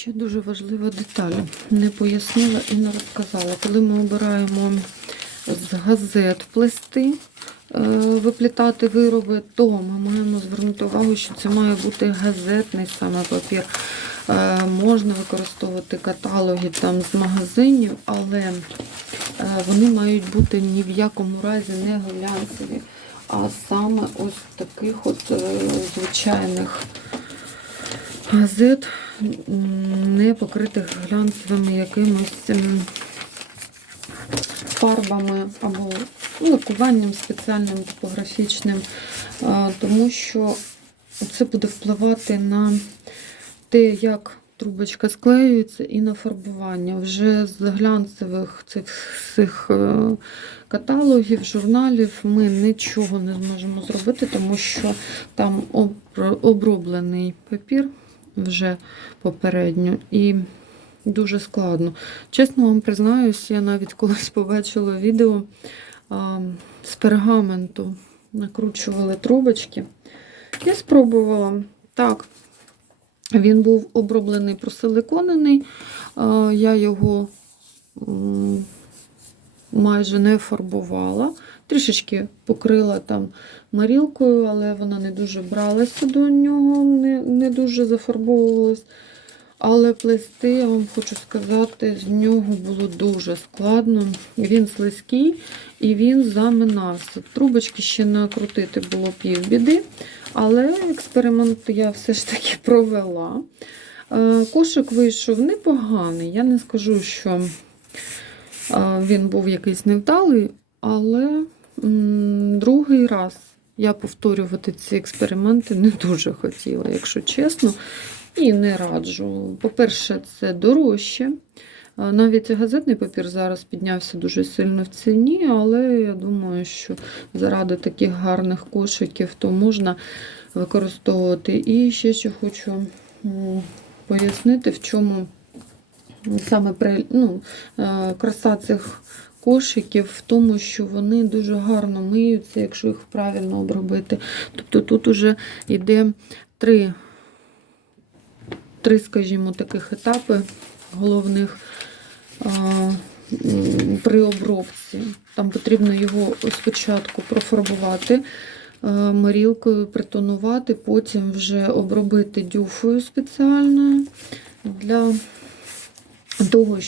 Ще дуже важлива деталь. Не пояснила і не розказала. Коли ми обираємо з газет плести, е, виплітати вироби, то ми маємо звернути увагу, що це має бути газетний саме папір. Е, Можна використовувати каталоги там з магазинів, але е, вони мають бути ні в якому разі не глянцеві, а саме ось таких от звичайних газет, не покритих глянцевими якимось фарбами або ну, лакуванням спеціальним типографічним, тому що це буде впливати на те, як трубочка склеюється, і на фарбування. Вже з глянцевих цих цих е, каталогів, журналів ми нічого не зможемо зробити, тому що там оброблений папір вже попередньо. І дуже складно. Чесно вам признаюсь, я навіть колись побачила відео а, з пергаменту. Накручували трубочки. Я спробувала. Так, він був оброблений просиликонений. Я його майже не фарбувала. Трішечки покрила там марілкою, але вона не дуже бралася до нього, не, не дуже зафарбовувалась. Але плести, я вам хочу сказати, з нього було дуже складно. Він слизький і він заминався. Трубочки ще накрутити було півбіди, але експеримент я все ж таки провела. Е, Кошик вийшов непоганий. Я не скажу, що е, він був якийсь невдалий, але другий раз я повторювати ці експерименти не дуже хотіла, якщо чесно. І не раджу. По-перше, це дорожче. Навіть газетний папір зараз піднявся дуже сильно в ціні, але я думаю, що заради таких гарних кошиків то можна використовувати. І ще що хочу пояснити, в чому саме ну, е, краса цих кошиків в тому, що вони дуже гарно миються, якщо їх правильно обробити. Тобто тут уже йде три три, скажімо, таких етапи головних при обробці. Там потрібно його спочатку профарбувати а, марілкою, притонувати, потім вже обробити дюфою спеціальною для того,